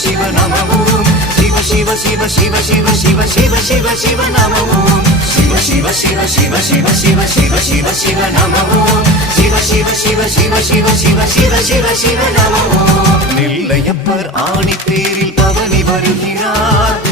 शिव नम ओम शिव शिव शिव शिव शिव शिव शिव शिव शिव नम ओम शिव शिव शिव शिव शिव शिव शिव शिव शिव नम ओम शिव शिव शिव शिव शिव शिव शिव शिव शिव नम ओम நெல்லையப்பர் ஆணி தேரில் பவனி வருகிறார்